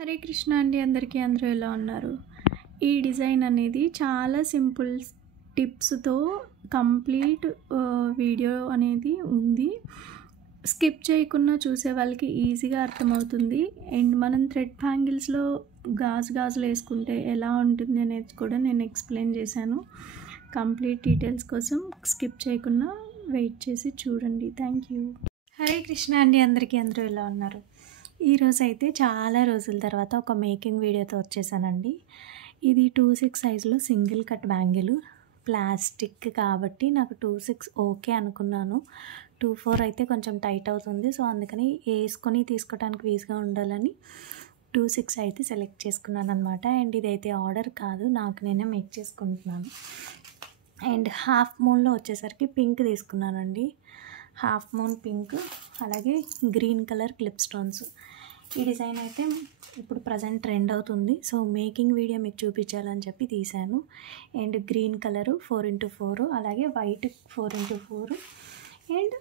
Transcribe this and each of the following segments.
హరే కృష్ణ అండి, అందరికీ అందరూ ఎలా ఉన్నారు? ఈ డిజైన్ అనేది చాలా సింపుల్ టిప్స్తో కంప్లీట్ వీడియో అనేది ఉంది. స్కిప్ చేయకుండా చూసే వాళ్ళకి ఈజీగా అర్థమవుతుంది. అండ్ మనం థ్రెడ్ బ్యాంగిల్స్లో గాజులు వేసుకుంటే ఎలా ఉంటుంది అనేది కూడా నేను ఎక్స్ప్లెయిన్ చేశాను. కంప్లీట్ డీటెయిల్స్ కోసం స్కిప్ చేయకుండా వెయిట్ చేసి చూడండి. Thank you. హరే కృష్ణ అండి, అందరికీ అందరూ ఎలా ఉన్నారు? ఈరోజు అయితే చాలా రోజుల తర్వాత ఒక మేకింగ్ వీడియోతో వచ్చేసానండి. ఇది 2/6 సైజులో సింగిల్ కట్ బ్యాంగిల్, ప్లాస్టిక్ కాబట్టి నాకు 2/6 ఓకే అనుకున్నాను. 2/4 అయితే కొంచెం టైట్ అవుతుంది, సో అందుకని వేసుకొని తీసుకోవడానికి వీలుగా ఉండాలని 2/6 అయితే సెలెక్ట్ చేసుకున్నాను అనమాట. అండ్ ఇదైతే ఆర్డర్ కాదు, నాకు నేనే మేక్ చేసుకుంటున్నాను. అండ్ హాఫ్ మూన్లో వచ్చేసరికి పింక్ తీసుకున్నానండి. హాఫ్ మూన్ పింక్, అలాగే గ్రీన్ కలర్ క్లిప్ స్టోన్స్. ఈ డిజైన్ అయితే ఇప్పుడు ప్రజెంట్ ట్రెండ్ అవుతుంది, సో మేకింగ్ వీడియో మీకు చూపించాలని చెప్పి తీశాను. అండ్ గ్రీన్ కలరు 4x4, అలాగే white 4x4 and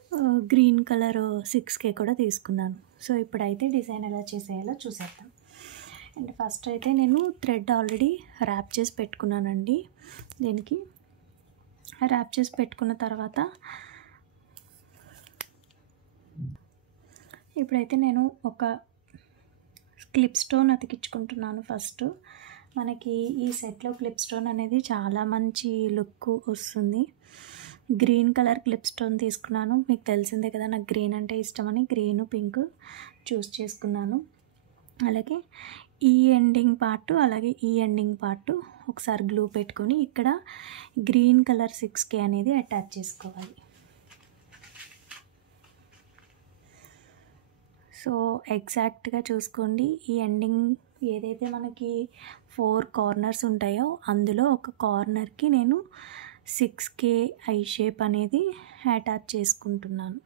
green colour 6K కూడా తీసుకున్నాను. సో ఇప్పుడైతే డిజైన్ ఎలా చేసేయాలో చూసేద్దాం. అండ్ ఫస్ట్ అయితే నేను థ్రెడ్ ఆల్రెడీ ర్యాప్ చేసి పెట్టుకున్నానండి. దీనికి ర్యాప్ చేసి పెట్టుకున్న తర్వాత ఇప్పుడైతే నేను ఒక క్లిప్ స్టోన్ అతికించుకుంటున్నాను. ఫస్ట్ మనకి ఈ సెట్లో క్లిప్ స్టోన్ అనేది చాలా మంచి లుక్ వస్తుంది. గ్రీన్ కలర్ క్లిప్ స్టోన్ తీసుకున్నాను. మీకు తెలిసిందే కదా, నాకు గ్రీన్ అంటే ఇష్టమని గ్రీన్ పింక్ చూస్ చేసుకున్నాను. అలాగే ఈ ఎండింగ్ పార్ట్, అలాగే ఈ ఎండింగ్ పార్ట్ ఒకసారి గ్లూ పెట్టుకొని ఇక్కడ గ్రీన్ కలర్ 6K అనేది అటాచ్ చేసుకోవాలి. సో ఎగ్జాక్ట్గా చూసుకోండి. ఈ ఎండింగ్ ఏదైతే మనకి 4 కార్నర్స్ ఉంటాయో అందులో ఒక కార్నర్కి నేను 6K ఐ షేప్ అనేది అటాచ్ చేసుకుంటున్నాను.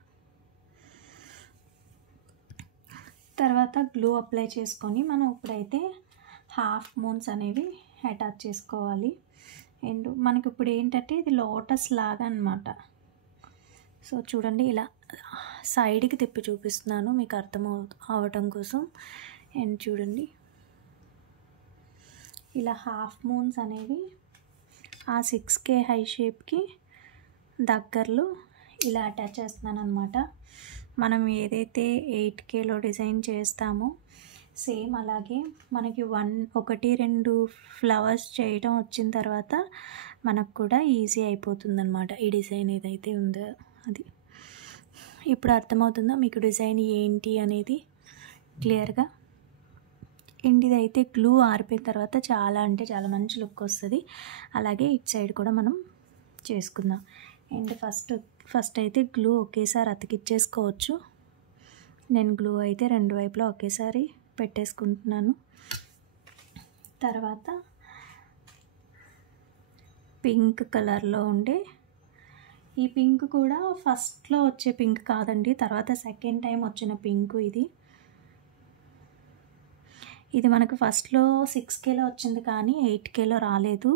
తర్వాత గ్లూ అప్లై చేసుకొని మనం ఇప్పుడైతే హాఫ్ మూన్స్ అనేవి అటాచ్ చేసుకోవాలి. అండ్ మనకి ఇప్పుడు ఏంటంటే ఇది లోటస్ లాగా అన్నమాట. సో చూడండి, ఇలా సైడ్కి తిప్పి చూపిస్తున్నాను మీకు అర్థం అవటం కోసం. అండ్ చూడండి, ఇలా హాఫ్ మూన్స్ అనేవి ఆ 6K హై షేప్కి దగ్గరలో ఇలా అటాచ్ చేస్తున్నాను అనమాట. మనం ఏదైతే 8Kలో డిజైన్ చేస్తామో సేమ్ అలాగే మనకి 1-2 ఫ్లవర్స్ చేయడం వచ్చిన తర్వాత మనకు కూడా ఈజీ అయిపోతుందన్నమాట. ఈ డిజైన్ ఏదైతే ఉందో అది ఇప్పుడు అర్థమవుతుందో మీకు డిజైన్ ఏంటి అనేది క్లియర్గా. అండ్ ఇదైతే గ్లూ ఆరిపోయిన తర్వాత చాలా అంటే చాలా మంచి లుక్ వస్తుంది. అలాగే ఇటు సైడ్ కూడా మనం చేసుకుందాం. అండ్ ఫస్ట్ అయితే గ్లూ ఒకేసారి అతికిచ్చేసుకోవచ్చు. నేను గ్లూ అయితే 2 వైపులా ఒకేసారి పెట్టేసుకుంటున్నాను. తర్వాత పింక్ కలర్లో ఉండే ఈ పింక్ కూడా ఫస్ట్లో వచ్చే పింక్ కాదండి, తర్వాత సెకండ్ టైం వచ్చిన పింక్ ఇది మనకు ఫస్ట్లో 6Kలో వచ్చింది కానీ 8Kలో రాలేదు.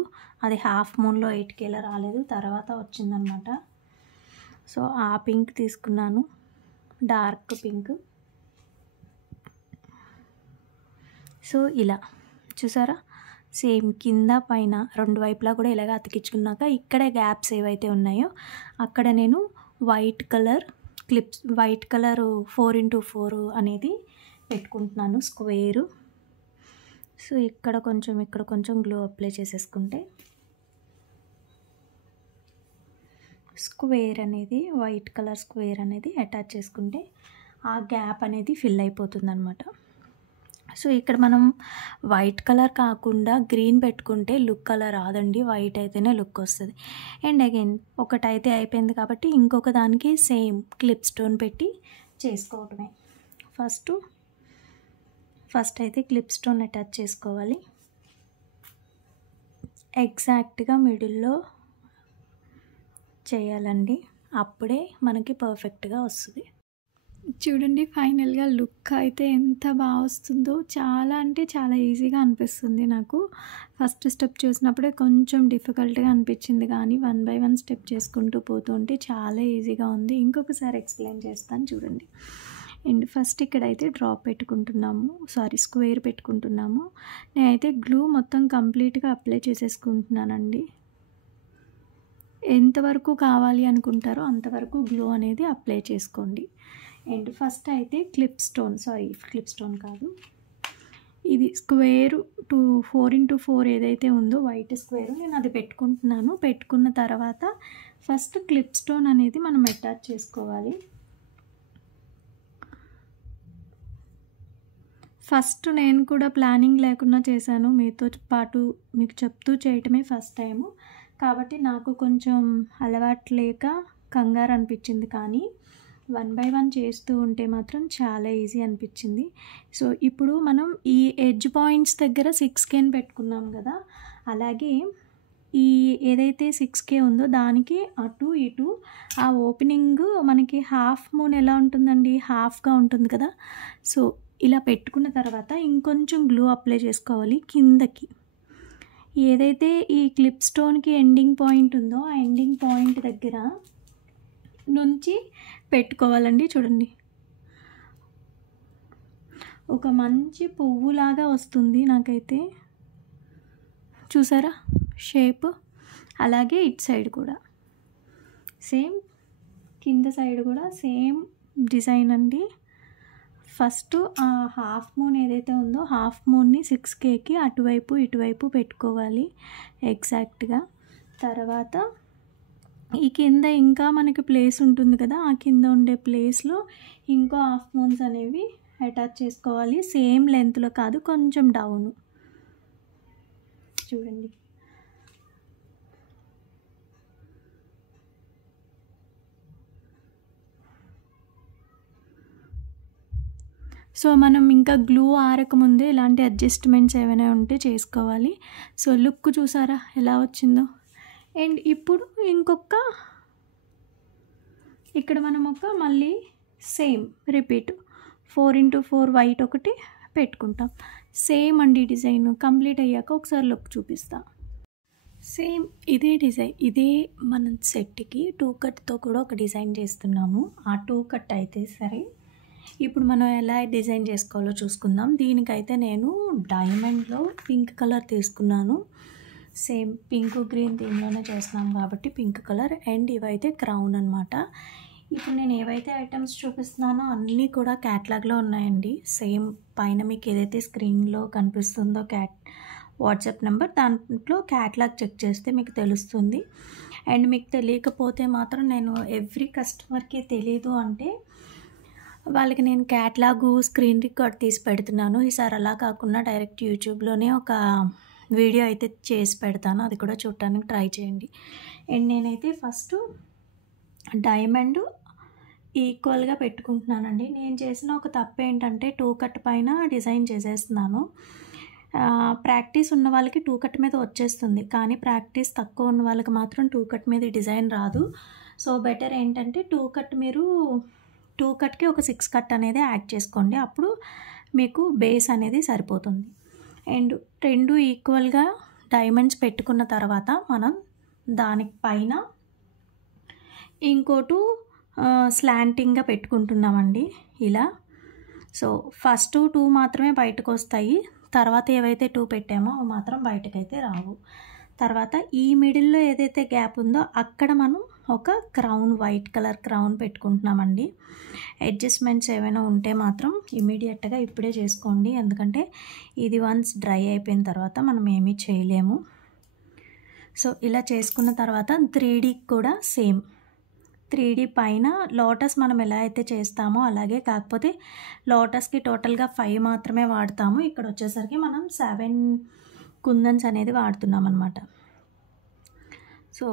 అది హాఫ్ మూన్లో 8Kలో రాలేదు, తర్వాత వచ్చిందనమాట. సో ఆ పింక్ తీసుకున్నాను, డార్క్ పింక్. సో ఇలా చూసారా, సేమ్ కింద పైన 2 వైపులా కూడా ఇలాగ అతికించుకున్నాక ఇక్కడ గ్యాప్స్ ఏవైతే ఉన్నాయో అక్కడ నేను వైట్ కలర్ 4x4 అనేది పెట్టుకుంటున్నాను స్క్వేరు. సో ఇక్కడ కొంచెం గ్లూ అప్లై చేసేసుకుంటే స్క్వేర్ అనేది, వైట్ కలర్ స్క్వేర్ అనేది అటాచ్ చేసుకుంటే ఆ గ్యాప్ అనేది ఫిల్ అయిపోతుంది అనమాట. సో ఇక్కడ మనం వైట్ కలర్ కాకుండా గ్రీన్ పెట్టుకుంటే లుక్ అలా రాదండి, వైట్ అయితేనే లుక్ వస్తుంది. అండ్ అగైన్ ఒకటైతే అయిపోయింది కాబట్టి ఇంకొక దానికి సేమ్ క్లిప్ స్టోన్ పెట్టి చేసుకోవటమే. ఫస్ట్ అయితే క్లిప్ స్టోన్ అటాచ్ చేసుకోవాలి. ఎగ్జాక్ట్గా మిడిల్లో చేయాలండి, అప్పుడే మనకి పర్ఫెక్ట్గా వస్తుంది. చూడండి, ఫైనల్గా లుక్ అయితే ఎంత బాగా వస్తుందో. చాలా అంటే చాలా ఈజీగా అనిపిస్తుంది నాకు. ఫస్ట్ స్టెప్ చూసినప్పుడే కొంచెం డిఫికల్ట్గా అనిపించింది, కానీ 1 by 1 స్టెప్ చేసుకుంటూ పోతుంటే చాలా ఈజీగా ఉంది. ఇంకొకసారి ఎక్స్ప్లెయిన్ చేస్తాను చూడండి. అండ్ ఫస్ట్ ఇక్కడైతే డ్రాప్ పెట్టుకుంటున్నాము, స్క్వేర్ పెట్టుకుంటున్నాము. నేనైతే గ్లూ మొత్తం కంప్లీట్గా అప్లై చేసేసుకుంటున్నానండి. ఎంతవరకు కావాలి అనుకుంటారో అంతవరకు గ్లూ అనేది అప్లై చేసుకోండి. అండ్ ఫస్ట్ అయితే క్లిప్ స్టోన్ కాదు, ఇది స్క్వేర్ 4x4 ఏదైతే ఉందో వైట్ స్క్వేర్, నేను అది పెట్టుకుంటున్నాను. పెట్టుకున్న తర్వాత ఫస్ట్ క్లిప్ స్టోన్ అనేది మనం అటాచ్ చేసుకోవాలి. ఫస్ట్ నేను కూడా ప్లానింగ్ లేకుండా చేశాను, మీతో పాటు మీకు చెప్తూ చేయటమే ఫస్ట్ టైము కాబట్టి నాకు కొంచెం అలవాటు లేక కంగారు అనిపించింది. కానీ 1 by 1 చేస్తూ ఉంటే మాత్రం చాలా ఈజీ అనిపించింది. సో ఇప్పుడు మనం ఈ ఎడ్జ్ పాయింట్స్ దగ్గర 6K పెట్టుకున్నాం కదా, అలాగే ఈ ఏదైతే 6K ఉందో దానికి అటు ఇటు ఆ ఓపెనింగ్ మనకి హాఫ్ మూన్ ఎలా ఉంటుందండి, హాఫ్గా ఉంటుంది కదా. సో ఇలా పెట్టుకున్న తర్వాత ఇంకొంచెం గ్లూ అప్లై చేసుకోవాలి కిందకి. ఏదైతే ఈ క్లిప్ స్టోన్కి ఎండింగ్ పాయింట్ ఉందో ఆ ఎండింగ్ పాయింట్ దగ్గర నుంచి పెట్టుకోవాలండి. చూడండి, ఒక మంచి పువ్వులాగా వస్తుంది నాకైతే, చూసారా షేప్. అలాగే ఇటు సైడ్ కూడా సేమ్, కింద సైడ్ కూడా సేమ్ డిజైన్ అండి. ఫస్ట్ ఆ హాఫ్ మూన్ ఏదైతే ఉందో హాఫ్ మూన్ని 6Kకి అటువైపు ఇటువైపు పెట్టుకోవాలి ఎగ్జాక్ట్గా. తర్వాత ఈ కింద ఇంకా మనకి ప్లేస్ ఉంటుంది కదా, ఆ కింద ఉండే ప్లేస్లో ఇంకో హాఫ్ మూన్స్ అనేవి అటాచ్ చేసుకోవాలి. సేమ్ లెంత్లో కాదు, కొంచెం డౌన్. చూడండి, సో మనం ఇంకా గ్లూ ఆరకముందే ఇలాంటి అడ్జస్ట్మెంట్స్ ఏమైనా ఉంటే చేసుకోవాలి. సో లుక్ చూసారా ఎలా వచ్చిందో. అండ్ ఇప్పుడు ఇక్కడ మనం మళ్ళీ సేమ్ రిపీట్ 4x4 వైట్ ఒకటి పెట్టుకుంటాం. సేమ్ అండి డిజైన్. కంప్లీట్ అయ్యాక ఒకసారి లుక్ చూపిస్తా. సేమ్ ఇదే డిజైన్, ఇదే మనం సెట్కి 2 కట్తో కూడా ఒక డిజైన్ చేస్తున్నాము. ఆ 2 కట్ అయితే సరే, ఇప్పుడు మనం ఎలా డిజైన్ చేసుకోవాలో చూసుకుందాం. దీనికైతే నేను డైమండ్లో పింక్ కలర్ తీసుకున్నాను. సేమ్ పింక్ గ్రీన్ దీనిలోనే చేస్తున్నాం కాబట్టి పింక్ కలర్. అండ్ ఇవైతే క్రౌన్ అనమాట. ఇప్పుడు నేను ఏవైతే ఐటమ్స్ చూపిస్తున్నానో అన్నీ కూడా క్యాటలాగ్లో ఉన్నాయండి. సేమ్ పైన మీకు ఏదైతే స్క్రీన్లో కనిపిస్తుందో వాట్సాప్ నెంబర్, దాంట్లో క్యాటలాగ్ చెక్ చేస్తే మీకు తెలుస్తుంది. అండ్ మీకు తెలియకపోతే మాత్రం నేను ఎవ్రీ కస్టమర్కి తెలీదు అంటే వాళ్ళకి నేను క్యాటలాగు స్క్రీన్ రికార్డ్ తీసి పెడుతున్నాను. ఈసారి అలా కాకుండా డైరెక్ట్ యూట్యూబ్లోనే ఒక వీడియో అయితే చేసి పెడతాను, అది కూడా చూడటానికి ట్రై చేయండి. అండ్ నేనైతే ఫస్ట్ డైమండ్ ఈక్వల్గా పెట్టుకుంటున్నానండి. నేను చేసిన ఒక తప్పు ఏంటంటే 2 కట్ పైన డిజైన్ చేసేస్తున్నాను. ప్రాక్టీస్ ఉన్న వాళ్ళకి 2 కట్ మీద వచ్చేస్తుంది, కానీ ప్రాక్టీస్ తక్కువ ఉన్న వాళ్ళకి మాత్రం 2 కట్ మీద డిజైన్ రాదు. సో బెటర్ ఏంటంటే 2 కట్కి ఒక 6 కట్ అనేది యాడ్ చేసుకోండి, అప్పుడు మీకు బేస్ అనేది సరిపోతుంది. అండ్ 2 ఈక్వల్గా డైమండ్స్ పెట్టుకున్న తర్వాత మనం దానిపైన ఇంకోటి స్లాంటింగ్గా పెట్టుకుంటున్నామండి ఇలా. సో ఫస్ట్ 2 మాత్రమే బయటకు వస్తాయి, తర్వాత ఏవైతే 2 పెట్టామో అవి మాత్రం బయటకైతే రావు. తర్వాత ఈ మిడిల్లో ఏదైతే గ్యాప్ ఉందో అక్కడ మనం ఒక క్రౌన్, వైట్ కలర్ క్రౌన్ పెట్టుకుంటున్నామండి. అడ్జస్ట్మెంట్స్ ఏమైనా ఉంటే మాత్రం ఇమీడియట్గా ఇప్పుడే చేసుకోండి, ఎందుకంటే ఇది వన్స్ డ్రై అయిపోయిన తర్వాత మనం ఏమీ చేయలేము. సో ఇలా చేసుకున్న తర్వాత 3D కూడా సేమ్ 3D పైన లోటస్ మనం ఎలా అయితే చేస్తామో అలాగే, కాకపోతే లోటస్కి టోటల్గా 5 మాత్రమే వాడతాము. ఇక్కడ వచ్చేసరికి మనం 7 కుందన్స్ అనేది వాడుతున్నాం అన్నమాట. సో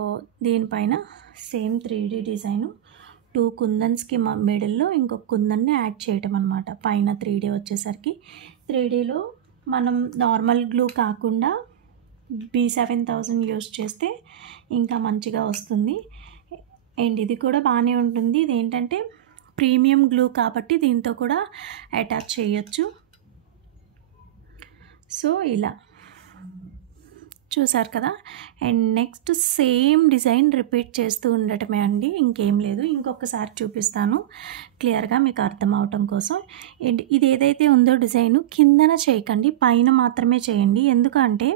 దీనిపైన సేమ్ 3D డిజైను, 2 కుందన్స్కి మిడిల్లో ఇంకొక కుందన్ని యాడ్ చేయటం అనమాట. పైన 3D వచ్చేసరికి 3Dలో మనం నార్మల్ గ్లూ కాకుండా B7000 యూస్ చేస్తే ఇంకా మంచిగా వస్తుంది. అండ్ ఇది కూడా బాగానే ఉంటుంది. ఇది ఏంటంటే ప్రీమియం గ్లూ కాబట్టి దీంతో కూడా అటాచ్ చేయొచ్చు. సో ఇలా చూసారు కదా. And next same design repeat చేస్తూ ఉండటమే అండి, ఇంకేం లేదు. ఇంకొకసారి చూపిస్తాను క్లియర్గా మీకు అర్థం అవటం కోసం. అండ్ ఇది ఏదైతే ఉందో డిజైన్ కిందన చేయకండి, పైన మాత్రమే చేయండి. ఎందుకంటే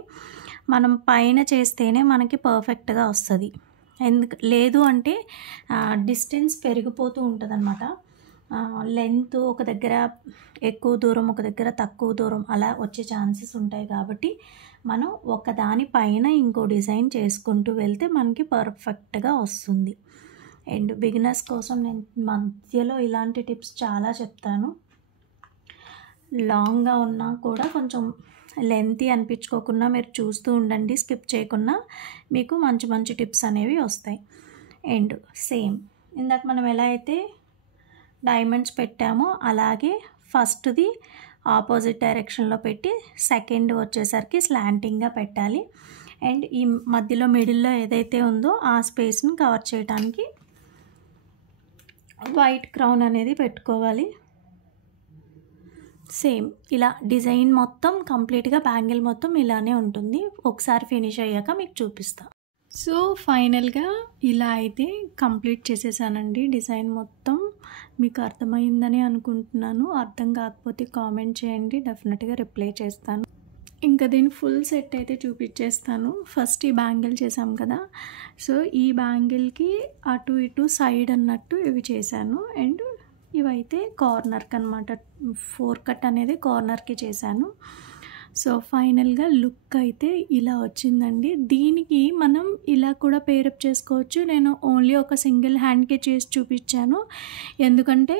మనం పైన చేస్తేనే మనకి పర్ఫెక్ట్గా వస్తుంది. లేదు అంటే డిస్టెన్స్ పెరిగిపోతూ ఉంటుంది అన్నమాట. లెంత్ ఒక దగ్గర ఎక్కువ దూరం, ఒక దగ్గర తక్కువ దూరం అలా వచ్చే ఛాన్సెస్ ఉంటాయి. కాబట్టి మనం ఒకదాని పైన ఇంకో డిజైన్ చేసుకుంటూ వెళ్తే మనకి పర్ఫెక్ట్గా వస్తుంది. అండ్ బిగినర్స్ కోసం నేను మధ్యలో ఇలాంటి టిప్స్ చాలా చెప్తాను. లాంగ్గా ఉన్నా కూడా కొంచెం లెంతీ అనిపించుకోకుండా మీరు చూస్తూ ఉండండి, స్కిప్ చేయకుండా మీకు మంచి మంచి టిప్స్ అనేవి వస్తాయి. అండ్ సేమ్ ఇందాక మనం ఎలా అయితే డైమండ్స్ పెట్టామో అలాగే ఫస్ట్ది ఆపోజిట్ డైరెక్షన్లో పెట్టి సెకండ్ వచ్చేసరికి స్లాంటింగ్గా పెట్టాలి. అండ్ ఈ మధ్యలో మిడిల్లో ఏదైతే ఉందో ఆ స్పేస్ని కవర్ చేయడానికి వైట్ క్రౌన్ అనేది పెట్టుకోవాలి. సేమ్ ఇలా డిజైన్ మొత్తం కంప్లీట్గా బ్యాంగిల్ మొత్తం ఇలానే ఉంటుంది. ఒకసారి ఫినిష్ అయ్యాక మీకు చూపిస్తాను. సో ఫైనల్గా ఇలా అయితే కంప్లీట్ చేసేసానండి డిజైన్ మొత్తం. మీకు అర్థమైందని అనుకుంటున్నాను. అర్థం కాకపోతే కామెంట్ చేయండి, డెఫినెట్గా రిప్లై చేస్తాను. ఇంకా దీని ఫుల్ సెట్ అయితే చూపించేస్తాను. ఫస్ట్ ఈ బ్యాంగిల్ చేసాం కదా, సో ఈ బ్యాంగిల్కి అటు ఇటు సైడ్ అన్నట్టు ఇవి చేశాను. అండ్ ఇవైతే కార్నర్కి అనమాట, 4 కట్ అనేది కార్నర్కి చేశాను. సో ఫైనల్గా లుక్ అయితే ఇలా వచ్చిందండి. దీనికి మనం ఇలా కూడా పేరప్ చేసుకోవచ్చు. నేను ఓన్లీ ఒక సింగిల్ హ్యాండ్కే చేసి చూపించాను, ఎందుకంటే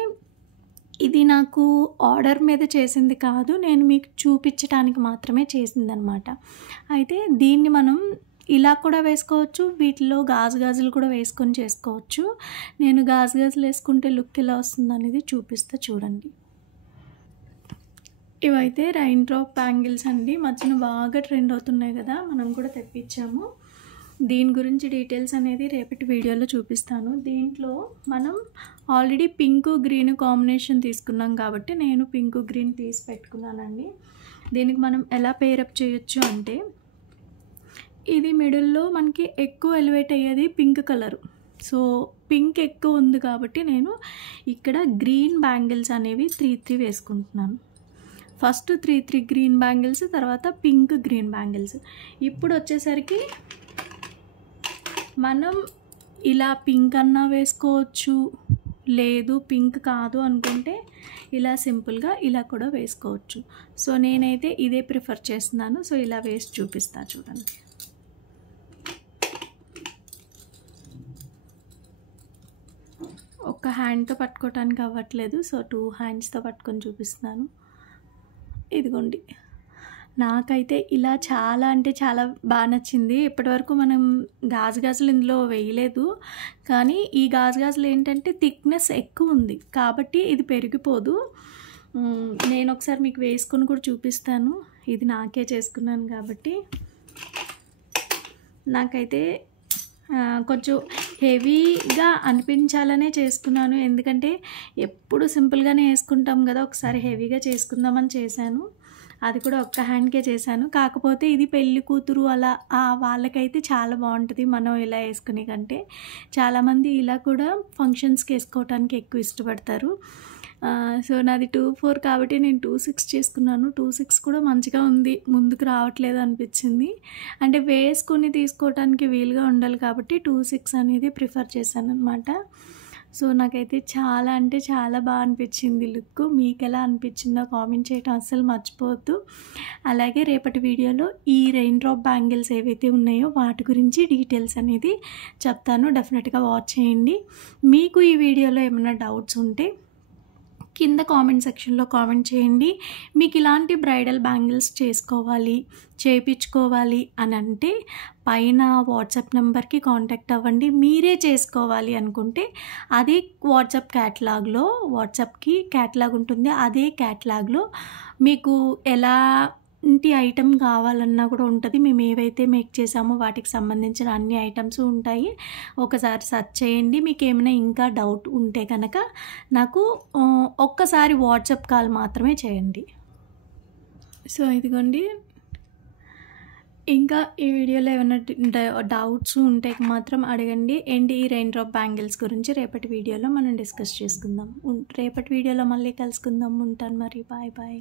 ఇది నాకు ఆర్డర్ మీద చేసింది కాదు, నేను మీకు చూపించడానికి మాత్రమే చేసిందనమాట. అయితే దీన్ని మనం ఇలా కూడా వేసుకోవచ్చు, వీటిలో గాజులు కూడా వేసుకొని చేసుకోవచ్చు. నేను గాజులు వేసుకుంటే లుక్ ఎలా వస్తుంది అనేది చూపిస్తా చూడండి. ఇవైతే రైన్ డ్రాప్ బ్యాంగిల్స్ అండి, మధ్యన బాగా ట్రెండ్ అవుతున్నాయి కదా, మనం కూడా తెప్పించాము. దీని గురించి డీటెయిల్స్ అనేది రేపటి వీడియోలో చూపిస్తాను. దీంట్లో మనం ఆల్రెడీ పింక్ గ్రీన్ కాంబినేషన్ తీసుకున్నాం కాబట్టి నేను పింక్ గ్రీన్ తీసి పెట్టుకున్నానండి. దీనికి మనం ఎలా పేరప్ చేయొచ్చు అంటే, ఇది మిడిల్లో మనకి ఎక్కువ ఎలివేట్ అయ్యేది పింక్ కలరు. సో పింక్ ఎక్కువ ఉంది కాబట్టి నేను ఇక్కడ గ్రీన్ బ్యాంగిల్స్ అనేవి 3 వేసుకుంటున్నాను. ఫస్ట్ 3 గ్రీన్ బ్యాంగిల్స్, తర్వాత పింక్ గ్రీన్ బ్యాంగిల్స్. ఇప్పుడు వచ్చేసరికి మనం ఇలా పింక్ అన్నా వేసుకోవచ్చు, లేదు పింక్ కాదు అనుకుంటే ఇలా సింపుల్గా ఇలా కూడా వేసుకోవచ్చు. సో నేనైతే ఇదే ప్రిఫర్ చేస్తున్నాను. సో ఇలా వేసి చూపిస్తా చూడండి. ఒక హ్యాండ్తో పట్టుకోవటానికి అవ్వట్లేదు, సో 2 హ్యాండ్స్తో పట్టుకొని చూపిస్తున్నాను. ఇదిగోండి, నాకైతే ఇలా చాలా అంటే చాలా బాగా నచ్చింది. ఇప్పటివరకు మనం గాజులు ఇందులో వేయలేదు, కానీ ఈ గాజులు ఏంటంటే థిక్నెస్ ఎక్కువ ఉంది కాబట్టి ఇది పెరిగిపోదు. నేను ఒకసారి మీకు వేసుకొని కూడా చూపిస్తాను. ఇది నాకే చేసుకున్నాను కాబట్టి నాకైతే కొంచెం హెవీగా అనిపించాలనే చేసుకున్నాను, ఎందుకంటే ఎప్పుడు సింపుల్గానే వేసుకుంటాం కదా, ఒకసారి హెవీగా చేసుకుందామని చేశాను. అది కూడా ఒక్క హ్యాండ్కే చేశాను. కాకపోతే ఇది పెళ్లి కూతురు అలా వాళ్ళకైతే చాలా బాగుంటుంది మనం ఇలా వేసుకునే కంటే. చాలామంది ఇలా కూడా ఫంక్షన్స్కి వేసుకోవడానికి ఎక్కువ ఇష్టపడతారు. సో నాది 2-4 కాబట్టి నేను 2-6 చేసుకున్నాను. 2-6 కూడా మంచిగా ఉంది, ముందుకు రావట్లేదు అనిపించింది. అంటే వేసుకుని తీసుకోవడానికి వీలుగా ఉండాలి కాబట్టి 2-6 అనేది ప్రిఫర్ చేశాను అనమాట. సో నాకైతే చాలా అంటే చాలా బాగా అనిపించింది లుక్. మీకు ఎలా అనిపించిందో కామెంట్ చేయడం అస్సలు మర్చిపోవద్దు. అలాగే రేపటి వీడియోలో ఈ రెయిన్ డ్రాప్ బ్యాంగిల్స్ ఏవైతే ఉన్నాయో వాటి గురించి డీటెయిల్స్ అనేది చెప్తాను, డెఫినెట్గా వాచ్ చేయండి. మీకు ఈ వీడియోలో ఏమైనా డౌట్స్ ఉంటే కింద కామెంట్ సెక్షన్లో కామెంట్ చేయండి. మీకు ఇలాంటి బ్రైడల్ బ్యాంగిల్స్ చేయించుకోవాలి అని అంటే పైన వాట్సాప్ నెంబర్కి కాంటాక్ట్ అవ్వండి. మీరే చేసుకోవాలి అనుకుంటే అదే వాట్సాప్కి క్యాటలాగ్ ఉంటుంది. అదే క్యాటలాగ్లో మీకు ఎలాంటి ఐటెం కావాలన్నా కూడా ఉంటుంది. మేము ఏవైతే మేక్ చేసామో వాటికి సంబంధించిన అన్ని ఐటమ్స్ ఉంటాయి. ఒకసారి సెర్చ్ చేయండి. మీకు ఏమైనా ఇంకా డౌట్ ఉంటే కనుక నాకు ఒక్కసారి వాట్సాప్ కాల్ మాత్రమే చేయండి. సో ఇదిగోండి, ఇంకా ఈ వీడియోలో ఏమైనా డౌట్స్ ఉంటే మాత్రం అడగండి. అండ్ ఈ రెయిన్ డ్రాప్ బ్యాంగిల్స్ గురించి రేపటి వీడియోలో మనం డిస్కస్ చేసుకుందాం. రేపటి వీడియోలో మళ్ళీ కలుసుకుందాం. ఉంటాను మరి. Bye bye.